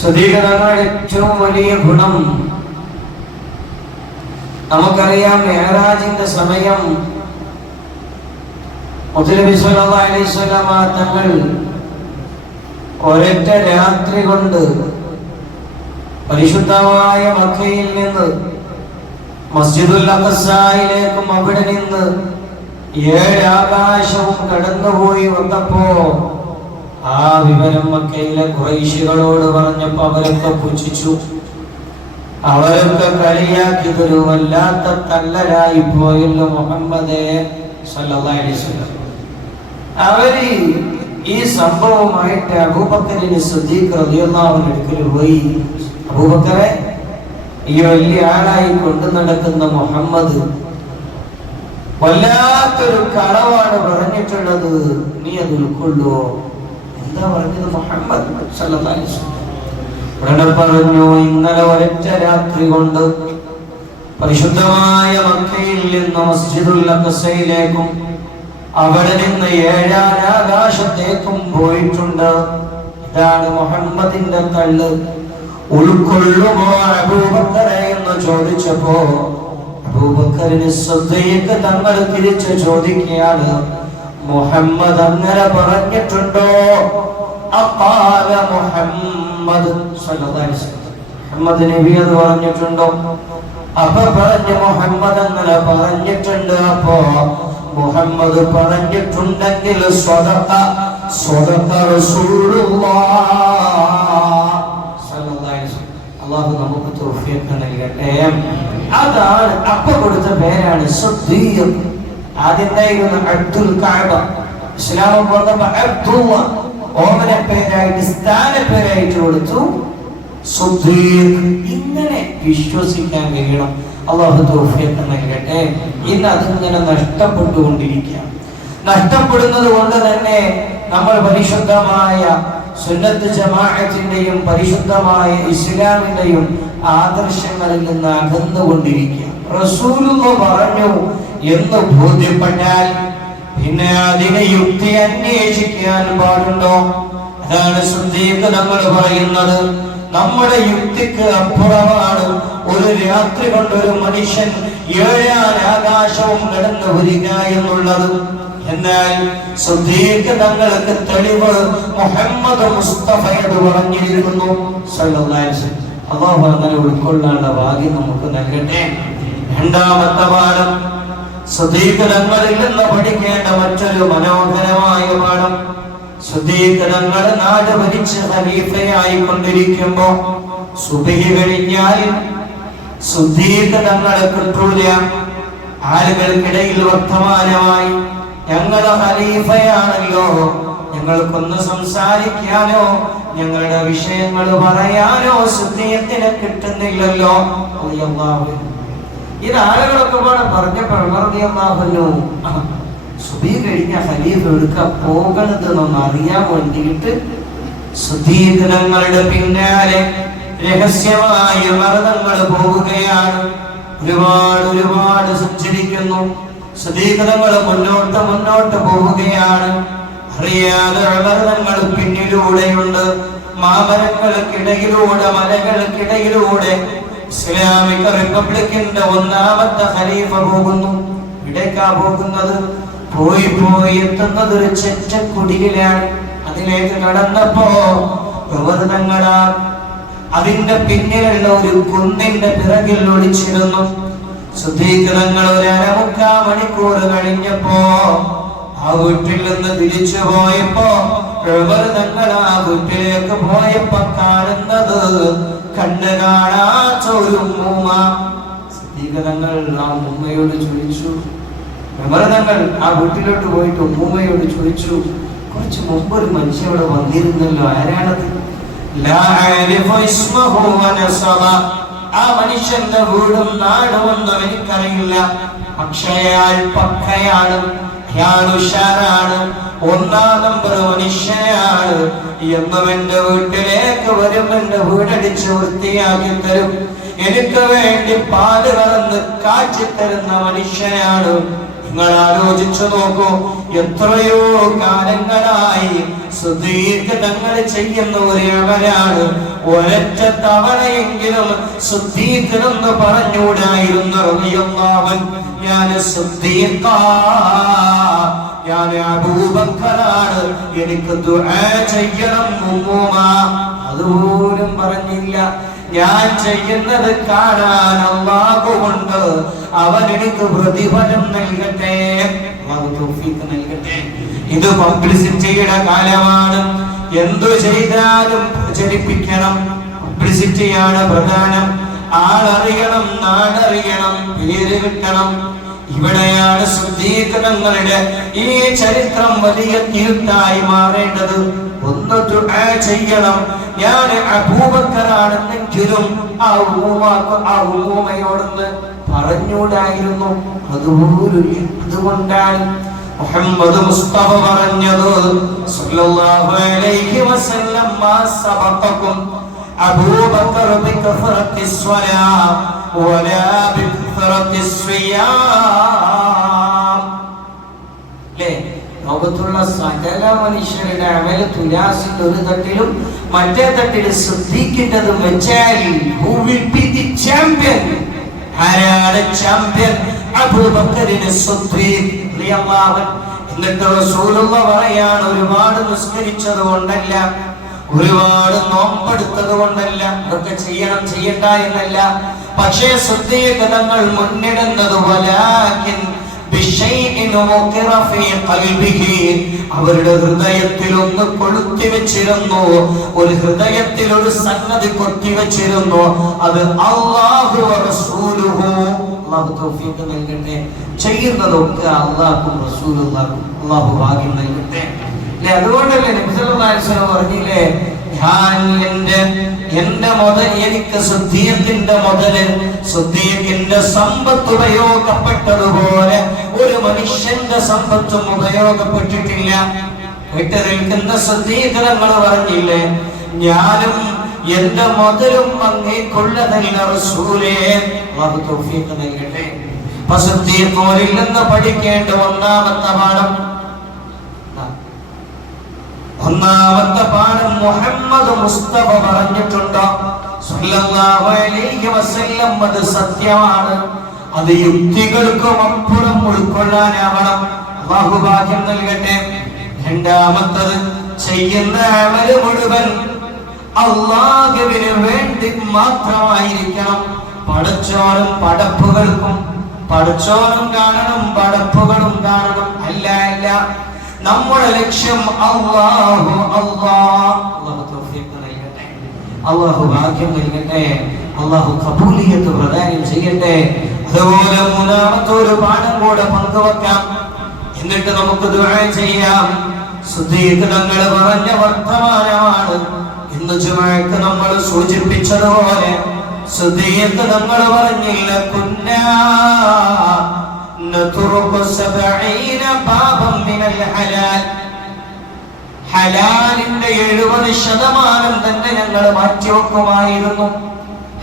സ്വദീകരണങ്ങളുടെ ഏറ്റവും വലിയ ഗുണം നമുക്കറിയാം മേറാജിന്റെ സമയം മുത്തലബി സല്ലല്ലാഹു അലൈഹി വസല്ലമ തങ്ങൾ ഒരൊറ്റ രാത്രി കൊണ്ട് പരിശുദ്ധമായ മക്കയിൽ നിന്ന് മസ്ജിദുൽ അഖസായിലേക്കും അവിടെ നിന്ന് ഏഴാകാശവും കടന്നുപോയി വന്നപ്പോ ആ വിവരം മക്കയിലെ കുറൈശികളോട് പറഞ്ഞപ്പോ അവരൊക്കെ പുച്ഛിച്ചു. അവരൊക്കെ കളിയാക്കി ഇതൊരു വല്ലാത്ത തല്ലരായി പോയല്ലോ മുഹമ്മദേ അവർ ഈ സംഭവമായിട്ട് അബൂബക്കറിന് സിദ്ദീഖ് അടുക്കൽ പോയി. അബൂബക്കറെ ഈ വലിയ ആളായി കൊണ്ടു നടക്കുന്ന മുഹമ്മദ് വല്ലാത്തൊരു കളവാണ് പറഞ്ഞിട്ടുള്ളത്. നീ അത് ഉൾക്കൊള്ളുവോ? എന്താ പറഞ്ഞത് മുഹമ്മദ് ഉടനെ പറഞ്ഞു ഇന്നലെ ഒരൊറ്റ രാത്രി കൊണ്ട് പരിശുദ്ധമായ മക്കയിൽ നിന്ന് മസ്ജിദുൽ അഖസയിലേക്കും അവിടെ നിന്ന് ഏഴാം ആകാശത്തേക്കും പോയിട്ടുണ്ട്. ഇതാണ് മുഹമ്മദിന്റെ തള്ള്. ഉൾക്കൊള്ളുമോ അബൂബക്കറെ എന്ന് ചോദിച്ചപ്പോ അബൂബക്കറിന് ശ്രദ്ധയ്ക്ക് തങ്ങൾ തിരിച്ച് ചോദിക്കുകയാണ് മുഹമ്മദ് അങ്ങനെ പറഞ്ഞിട്ടുണ്ടോ? അപ്പാല മുഹമ്മദ്. മുഹമ്മദ് നബി അത് പറഞ്ഞിട്ടുണ്ടോ? അപ്പൊ പറഞ്ഞു മുഹമ്മദ് അങ്ങനെ പറഞ്ഞിട്ടുണ്ട്. അപ്പോ മുഹമ്മദ് പറഞ്ഞിട്ടുണ്ടെങ്കിൽ സ്വതക്ക സ്വതക്ക അള്ളാഹു നമുക്ക് നൽകട്ടെ. അതാണ് അപ്പൊ കൊടുത്ത പേരാണ് സദ്ദീഖ്. ആദ്യം എന്തായിരുന്നു അബ്ദുൽ കഅബ ഇസ്ലാം അബ്ദുള്ള ഓമന പേരായിട്ട് സ്ഥാന പേരായിട്ട് കൊടുത്തു. ഇങ്ങനെ വിശ്വസിക്കാൻ കഴിയണം. അള്ളാഹു തൗഫീഖ് നൽകട്ടെ. ഇന്ന് അതിങ്ങനെ നഷ്ടപ്പെട്ടുകൊണ്ടിരിക്കുക. നഷ്ടപ്പെടുന്നത് കൊണ്ട് തന്നെ നമ്മൾ പരിശുദ്ധമായ സുന്നത്ത് ജമാഅത്തിന്റെയും പരിശുദ്ധമായ ഇസ്ലാമിന്റെയും ആദർശങ്ങളിൽ നിന്ന് അകന്നുകൊണ്ടിരിക്കുക. റസൂലുള്ള പറഞ്ഞു എന്ന് ബോധ്യപ്പെട്ടാൽ പിന്നെ അതിനെ യുക്തി അന്വേഷിക്കാൻ പാടുണ്ടോ? അതാണ് സുദ്ദീഖ് നമ്മൾ പറയുന്നത്. നമ്മുടെ യുക്തിക്ക് അപ്പുറമാണ് ഒരു രാത്രി കൊണ്ട് ഒരു മനുഷ്യൻ ഏഴാൻ ആകാശവും കടന്നു വരിക എന്നുള്ളത്. എന്നാൽ സുദ്ദീഖ് തങ്ങൾക്ക് തെളിവ് മുഹമ്മദ് മുസ്തഫയോട് പറഞ്ഞിരിക്കുന്നു. അള്ളാഹു അങ്ങനെ ഉൾക്കൊള്ളാനുള്ള ഭാഗ്യം നമുക്ക് നൽകട്ടെ. രണ്ടാമത്തെ പാഠം. സുദ്ദീഖ് നിന്ന് പഠിക്കേണ്ട മറ്റൊരു മനോഹരമായ പാഠം. സുദ്ദീഖ് തങ്ങൾ നാട് ഭരിച്ച് ഖലീഫയായി കൊണ്ടിരിക്കുമ്പോ സുബഹി കഴിഞ്ഞാൽ ശുദ്ധീകരണങ്ങളെ കിട്ടൂല ആളുകൾക്കിടയിൽ വർത്തമാനമായി ഞങ്ങളുടെ ഖലീഫയാണല്ലോ ഞങ്ങൾക്കൊന്ന് സംസാരിക്കാനോ ഞങ്ങളുടെ വിഷയങ്ങൾ പറയാനോ സുദ്ദീഖിനെ കിട്ടുന്നില്ലല്ലോ. അല്ലാഹു ഇത് ആളുകളൊക്കെ പാടെ പറഞ്ഞപ്പോഴു സുബി കഴിഞ്ഞ ഖലീഫ് എടുക്ക പോകണതെന്നൊന്ന് അറിയാൻ വേണ്ടിയിട്ട് സുധീകരണങ്ങളുടെ പിന്നാലെ രഹസ്യമായ മർദ്ദങ്ങൾ പോവുകയാണ്. ഒരുപാട് ഒരുപാട് സഞ്ചരിക്കുന്നു. സുധീകരണങ്ങൾ മുന്നോട്ട് മുന്നോട്ട് പോവുകയാണ്. അറിയാതെ മർദ്ദങ്ങൾ പിന്നിലൂടെയുണ്ട്. മാമരങ്ങൾക്കിടയിലൂടെ മലകൾക്കിടയിലൂടെ ഇസ്ലാമിക റിപ്പബ്ലിക്കിന്റെ ഒന്നാമത്തെ ഖലീഫ പോകുന്നു. ഇവിടേക്കാ പോകുന്നത്? പോയി പോയി എത്തുന്നത് ഒരു ചെറ്റക്കുടിയിലാണ്. അതിലേക്ക് കടന്നപ്പോ പ്രവർത്തനങ്ങളാ അതിന്റെ പിന്നിലുള്ള ഒരു കുന്നിന്റെ പിറകിൽ ഒളിച്ചിരുന്നു. ശുദ്ധീകരണങ്ങൾ ഒരു അരമുക്കാ മണിക്കൂർ കഴിഞ്ഞപ്പോ ആ വീട്ടിൽ നിന്ന് തിരിച്ചു പോയപ്പോ പ്രവർത്തനങ്ങൾ ആ വീട്ടിലേക്ക് പോയപ്പോ കാണുന്നത് കണ്ണു കാണാത്ത ഒരു മൂമ സ്ഥിരീകരണങ്ങൾ ആ ഉമ്മയോട് ചോദിച്ചു. വിമരണങ്ങൾ ആ വീട്ടിലോട്ട് പോയിട്ട് ഉമ്മയോട് ചോദിച്ചു. കുറച്ച് മുമ്പ് ഒരു മനുഷ്യ ഇവിടെ വന്നിരുന്നല്ലോ. ആരാണത്. ആ മനുഷ്യന്റെ വീടും നാടും ഒന്നും എനിക്കറിയില്ല. പക്ഷേ പക്കയാണ്. ഉഷാറാണ്. ഒന്നാം നമ്പർ മനുഷ്യനാണ്. എന്നും എന്റെ വീട്ടിലേക്ക് വരും എന്റെ വീടടിച്ച് വൃത്തിയാക്കി തരും. എനിക്ക് വേണ്ടി പാൽ കറന്ന് കാച്ചി തരുന്ന മനുഷ്യനാണ്. നിങ്ങൾ ആലോചിച്ചു നോക്കൂ എത്രയോ കാലങ്ങളായി സുദീർഘതങ്ങൾ ചെയ്യുന്ന ഒരു അമലാണ് ഒരൊറ്റ തവണയെങ്കിലും സുദ്ദീഖനെന്ന് പറഞ്ഞൂടായിരുന്നു റളിയല്ലാഹു ഞാൻ സുദ്ദീഖ ഞാൻ അബൂബക്കറാണ്. എനിക്ക് ദുആ ചെയ്യണം ഉമ്മൂമ. അതുപോലും പറഞ്ഞില്ല. ഞാൻ ചെയ്യുന്നത് കാണാൻ അള്ളാഹുണ്ട് അവൻ എനിക്ക് പ്രതിഫലം നൽകട്ടെ. നൽകട്ടെ. ഇത് പബ്ലിസിറ്റിയുടെ കാലമാണ്. എന്തു ചെയ്താലും പ്രചരിപ്പിക്കണം. പബ്ലിസിറ്റിയാണ് പ്രധാനം. ആളറിയണം നാടറിയണം പേര് കിട്ടണം. ഇവിടെയാണ് ശുദ്ധീകരണങ്ങളുടെ ഈ ചരിത്രം വലിയ തീർത്തായി മാറേണ്ടത്. ഒന്ന് ചെയ്യണം. ഞാൻ അബൂബക്കറാണെന്നെങ്കിലും ആ ഉമ്മാക്ക് ആ ഉമ്മയോടൊന്ന് പറഞ്ഞൂടായിരുന്നു അതുപോലും അതുകൊണ്ടാണ് മുഹമ്മദ് മുസ്തഫ പറഞ്ഞത് സല്ലല്ലാഹു അലൈഹി വസല്ലം മാ സബഖക്കും അബൂബക്കർ ബികഫറത്തി സ്വലാ വലാ ബികഫറത്തി സിയാം ല്ലേ? ലോകത്തുള്ള സകല മനുഷ്യരുടെ അമല തുലാസിന്റെ ഒരു തട്ടിലും മറ്റേ തട്ടിൽ ശ്രദ്ധിക്കേണ്ടതും വെച്ചാൽ who will be the champion. ആരാണ് ചാമ്പ്യൻ അബൂബക്കറിന്. എന്നിട്ട് റസൂലുള്ള പറയാണ് ഒരുപാട് നിസ്കരിച്ചത് കൊണ്ടല്ല. ഒരുപാട് നോമ്പെടുത്തത് കൊണ്ടല്ല അതൊക്കെ ചെയ്യണം ചെയ്യണ്ട എന്നല്ല. പക്ഷേ ശ്രദ്ധേയതങ്ങൾ മുന്നിടുന്നത് അവരുടെ ഹൃദയത്തിൽ ഒന്ന് കൊളുത്തി വെച്ചിരുന്നു. ഒരു ഹൃദയത്തിൽ ഒരു സംഗതി കൊത്തി വെച്ചിരുന്നു. അത് തൗഫീഖ് നൽകട്ടെ. ചെയ്യുന്നതൊക്കെ റസൂലുള്ളാഹും. അള്ളാഹു ഭാഗ്യം നൽകട്ടെ. അല്ലേ? അതുകൊണ്ടല്ലേ നബി അലൈഹി വസല്ലം പറഞ്ഞില്ലേ ഞാൻ എന്റെ എന്റെ മുതൽ എനിക്ക് സുദ്ദീഖിന്റെ മുതൽ സുദ്ദീഖിന്റെ സമ്പത്ത് ഉപയോഗപ്പെട്ടതുപോലെ ഒരു മനുഷ്യന്റെ സമ്പത്തും ഉപയോഗപ്പെട്ടിട്ടില്ല. വിട്ടു നിൽക്കുന്ന സുദ്ദീഖനങ്ങൾ പറഞ്ഞില്ലേ ഞാനും എന്റെ മുതലും അങ്ങേക്കുള്ളതല്ല റസൂലേ നൽകട്ടെ. അപ്പൊ പോലില്ലെന്ന് പഠിക്കേണ്ട ഒന്നാമത്തെ പാഠം ഒന്നാമത്തെ പാഠം മുഹമ്മദ് മുസ്തഫ പറഞ്ഞിട്ടുണ്ട്. അത് സത്യമാണ്. അത് യുക്തികൾക്കും അപ്പുറം ഉൾക്കൊള്ളാനാവണം. അല്ലാഹു ഭാഗ്യം നൽകട്ടെ. രണ്ടാമത്തത് ചെയ്യുന്ന അമൽ മുഴുവൻ അള്ളാഹുവിന് വേണ്ടി മാത്രമായിരിക്കണം. പടച്ചോനും പടപ്പുകൾക്കും പടച്ചോനും കാണണം പടപ്പുകളും കാണണം. അല്ല അല്ല. നമ്മുടെ ലക്ഷ്യം അള്ളാഹു അള്ളാഹ് അള്ളാഹു ഭാഗ്യം നൽകട്ടെ. അള്ളാഹു കബൂലിയത്ത് പ്രദാനം ചെയ്യട്ടെ. അതുപോലെ മൂന്നാമത്തെ ഒരു പാഠം കൂടെ പങ്കുവെക്കാം. എന്നിട്ട് നമുക്ക് ദുആ ചെയ്യാം. സുദീഖനങ്ങൾ പറഞ്ഞ വർത്തമാനമാണ്. ഇന്ന് ചുമക്ക് നമ്മൾ സൂചിപ്പിച്ചതുപോലെ നമ്മൾ പറഞ്ഞില്ല കുന്നാ ഹലാലിന്റെ എഴുപത് ശതമാനം തന്നെ ഞങ്ങൾ മാറ്റിവെക്കുമായിരുന്നു.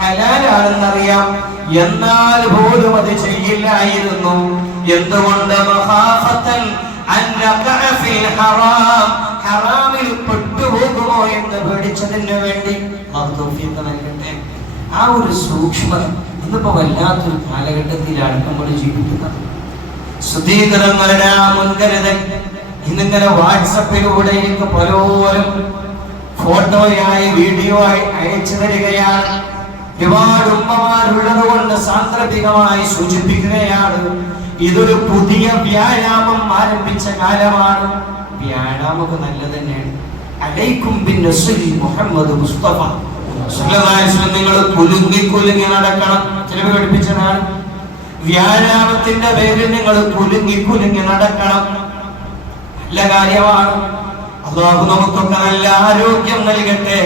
ഹലാലാണെന്നറിയാം. എന്നാൽ പോലും അത് ചെയ്യില്ലായിരുന്നു. എന്തുകൊണ്ട്? മഹാഫത്തൻ ഹറാമിൽ പെട്ടുപോകുമോ എന്ന് പേടിച്ചതിന് വേണ്ടി നൽകട്ടെ. ആ ഒരു സൂക്ഷ്മത ഇന്നിപ്പോ വല്ലാത്തൊരു കാലഘട്ടത്തിലാണ് നമ്മൾ ജീവിക്കുന്നത്. സുധീകരങ്ങളുടെ ആ മുൻകരുതൽ ഇന്നിങ്ങനെ വാട്സപ്പിലൂടെ എനിക്ക് പലരും ഫോട്ടോയായി വീഡിയോ ആയി അയച്ചു തരികയാണ്. ഒരുപാട് ഉമ്മമാരുള്ളത് കൊണ്ട് സാന്ദർഭികമായി സൂചിപ്പിക്കുകയാണ് ഇതൊരു പുതിയ വ്യായാമം ആരംഭിച്ച കാലമാണ്. വ്യായാമമൊക്കെ നല്ലത് തന്നെയാണ്. അലൈക്കും പിന്നെ മുഹമ്മദ് മുസ്തഫ. നിങ്ങൾ കുലുങ്ങി കുലുങ്ങി നടക്കണം. ചിലവ് പഠിപ്പിച്ചതാണ് വ്യായാമത്തിന്റെ പേരിൽ നിങ്ങൾ കുലുങ്ങി കുലുങ്ങി നടക്കണം. നല്ല കാര്യമാണ്. അള്ളാഹു നമുക്കൊക്കെ നല്ല ആരോഗ്യം നൽകട്ടെ.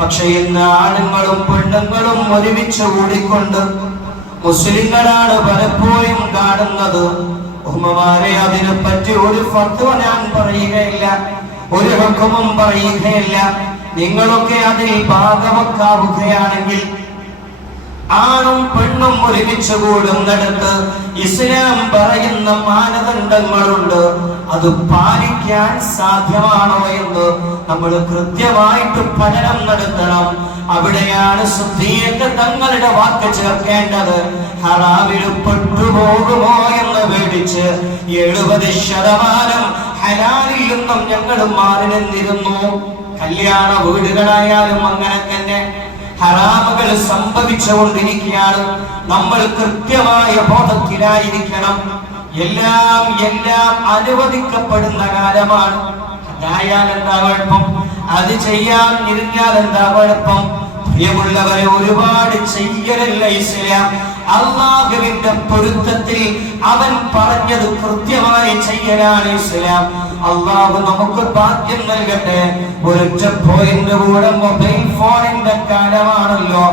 പക്ഷെ ഇന്ന് ആണുങ്ങളും പെണ്ണുങ്ങളും ഒരുമിച്ച് കൂടിക്കൊണ്ട് മുസ്ലിങ്ങളാണ് പലപ്പോഴും കാണുന്നത്. ഉമ്മമാരെ അതിനെ പറ്റി ഒരു ഫത്വ ഞാൻ പറയുകയില്ല. ഒരു ഹുക്കുമും പറയുകയില്ല. നിങ്ങളൊക്കെ അതിൽ ഭാഗവക്കാവുകയാണെങ്കിൽ ആണും പെണ്ണും ഒരുമിച്ച് കൂടുന്നിടത്ത് ഇസ്ലാം പറയുന്ന മാനദണ്ഡങ്ങളുണ്ട്. അത് പാലിക്കാൻ സാധ്യമാണോ എന്ന് നമ്മൾ കൃത്യമായിട്ട് പഠനം നടത്തണം. അവിടെയാണ് ശുദ്ധിയൊക്കെ തങ്ങളുടെ വാക്ക് ചേർക്കേണ്ടത്. ഹറാമിൽ പെട്ടുപോകുമോ എന്ന് പേടിച്ച് എഴുപത് ശതമാനം ഹലാലിൽ നിന്നും ഞങ്ങൾ മാറി നിന്നിരുന്നു കല്യാണ വീടുകളായാലും അങ്ങനെ തന്നെ. ഹറാമുകൾ സംഭവിച്ചുകൊണ്ടിരിക്കുകയാണ്. നമ്മൾ കൃത്യമായ ബോധത്തിലായിരിക്കണം. എല്ലാം എല്ലാം അനുവദിക്കപ്പെടുന്ന കാലമാണ്. അതായാൽ എന്താ കുഴപ്പം? അത് ചെയ്യാൻ ഇരുന്നാൽ എന്താ കുഴപ്പം? പ്രിയമുള്ളവരെ ഒരുപാട് ചെയ്യലല്ല ഇസ്ലാം. അള്ളാഹുവിന്റെ പൊരുത്തത്തിൽ അവൻ പറഞ്ഞത് കൃത്യമായി ചെയ്യലാണ് ഇസ്ലാം. അള്ളാഹു നമുക്ക് ഭാഗ്യം നൽകട്ടെ. ഒരൊറ്റ പോയിന്റ് കൂടെ മൊബൈൽ ഫോണിന്റെ കാലമാണല്ലോ.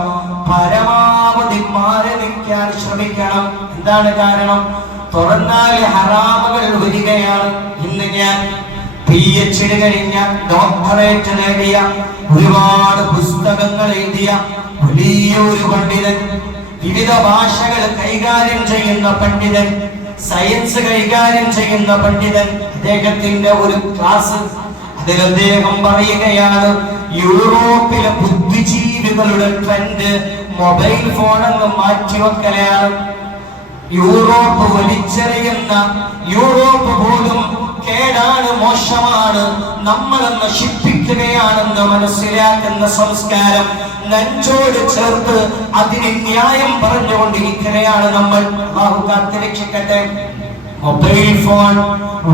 പരമാവധി മാറി നിൽക്കാൻ ശ്രമിക്കണം. എന്താണ് കാരണം? തുറന്നാൽ ഹറാമുകൾ വരികയാണ്. ഇന്ന് ഞാൻ പി എച്ച് കഴിഞ്ഞ ഡോക്ടറേറ്റ് നേടിയ ഒരുപാട് പുസ്തകങ്ങൾ എഴുതിയ വലിയൊരു പണ്ഡിതൻ വിവിധ ഭാഷകൾ കൈകാര്യം ചെയ്യുന്ന പണ്ഡിതൻ സയൻസ് കൈകാര്യം ചെയ്യുന്ന പണ്ഡിതൻ അദ്ദേഹത്തിന്റെ ഒരു ക്ലാസ് അതിൽ അദ്ദേഹം പറയുകയാണ് യൂറോപ്പിലെ ബുദ്ധിജീവികളുടെ ട്രെൻഡ് മൊബൈൽ ഫോണെന്ന് മാറ്റിവെക്കലാണ് യൂറോപ്പ് വലിച്ചെറിയുന്ന യൂറോപ്പ് പോലും കേടാണ് മോശമാണ് നമ്മളെ നശിപ്പിക്കുകയാണെന്ന് മനസ്സിലാക്കുന്ന സംസ്കാരം നെഞ്ചോട് ചേർത്ത് അതിന് ന്യായം പറഞ്ഞുകൊണ്ടിരിക്കുകയാണ് നമ്മൾ അള്ളാഹു കാത്തിരക്ഷിക്കട്ടെ. മൊബൈൽ ഫോൺ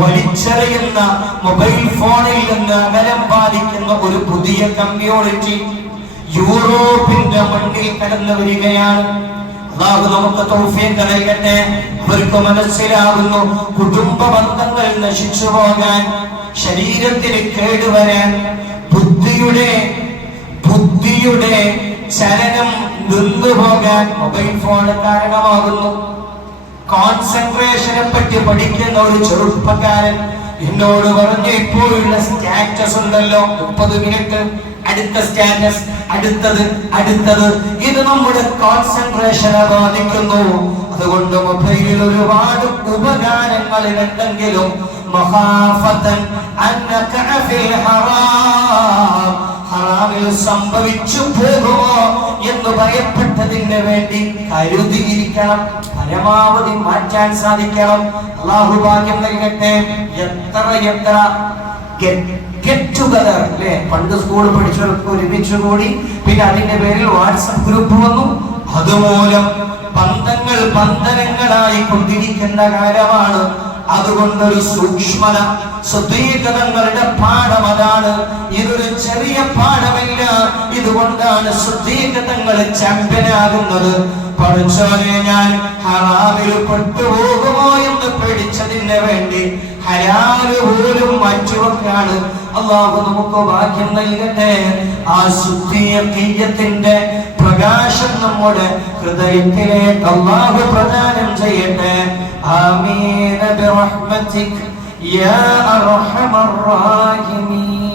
വലിച്ചെറിയുന്ന മൊബൈൽ ഫോണിൽ നിന്ന് അകലം പാലിക്കുന്ന ഒരു പുതിയ കമ്മ്യൂണിറ്റി യൂറോപ്പിന്റെ മണ്ണിൽ കടന്നു വരികയാണ്. അള്ളാഹു നമുക്ക് തൗഫീഖ് നൽകട്ടെ. അവർക്ക് മനസ്സിലാകുന്നു കുടുംബ ബന്ധങ്ങൾ നശിച്ചു പോകാൻ ശരീരത്തിന് കേടുവരാൻ ബുദ്ധിയുടെ ബുദ്ധിയുടെ ചലനം നിന്നുപോകാൻ മൊബൈൽ ഫോൺ കാരണമാകുന്നു. കോൺസെൻട്രേഷനെ പറ്റി പഠിക്കുന്ന ഒരു ചെറുപ്പക്കാരൻ എന്നോട് പറഞ്ഞു ഇപ്പോഴുള്ള സ്റ്റാറ്റസ് ഉണ്ടല്ലോ മുപ്പത് മിനിറ്റ് അടുത്ത സ്റ്റാറ്റസ് അടുത്തത് അടുത്തത്. ഇത് നമ്മുടെ കോൺസെൻട്രേഷനെ ബാധിക്കുന്നു. അതുകൊണ്ട് മൊബൈലിൽ ഒരുപാട് ഉപകാരങ്ങൾ ഉണ്ടെങ്കിലും ഫിൽ ഹറാം. ഹറാമിൽ സംഭവിച്ചു പോകുമോ എന്ന് ഭയപ്പെട്ടതിന് വേണ്ടി കരുതിയിരിക്കണം. പരമാവധി മാറ്റാൻ സാധിക്കണം. അള്ളാഹു ഭാഗ്യം നൽകട്ടെ. എത്ര എത്ര ഗെറ്റ് ടുഗദർ അല്ലേ പണ്ട് സ്കൂൾ പഠിച്ചവർക്ക് ഒരുമിച്ച് കൂടി പിന്നെ അതിന്റെ പേരിൽ വാട്സപ്പ് ഗ്രൂപ്പ് വന്നു. അതുമൂലം ബന്ധങ്ങൾ ബന്ധനങ്ങളായി കൊണ്ടിരിക്കേണ്ട കാലമാണ്. അതുകൊണ്ടൊരു സൂക്ഷ്മത ശുദ്ധീകരണങ്ങളുടെ പാഠം അതാണ്. ഇതൊരു ചെറിയ പാഠമില്ല. ഇതുകൊണ്ടാണ് ശുദ്ധീകൃതങ്ങൾ ചാമ്പ്യനാകുന്നത്. പഠിച്ചോനെ ഞാൻ ഹറാമിൽ പെട്ടുപോകുമോ എന്ന് പേടിച്ചതിന് വേണ്ടി ഹലാൽ പോലും മാറ്റിവെക്കാണ് അള്ളാഹു നമുക്ക് ഭാഗ്യം നൽകട്ടെ. ആ ശുദ്ധീയത്തിന്റെ പ്രകാശം നമ്മുടെ ഹൃദയത്തിലേക്ക് അള്ളാഹു പ്രദാനം ചെയ്യട്ടെ. ആമീന ബിറഹ്മതിക് യാ അർഹമർ റാഹിമീൻ.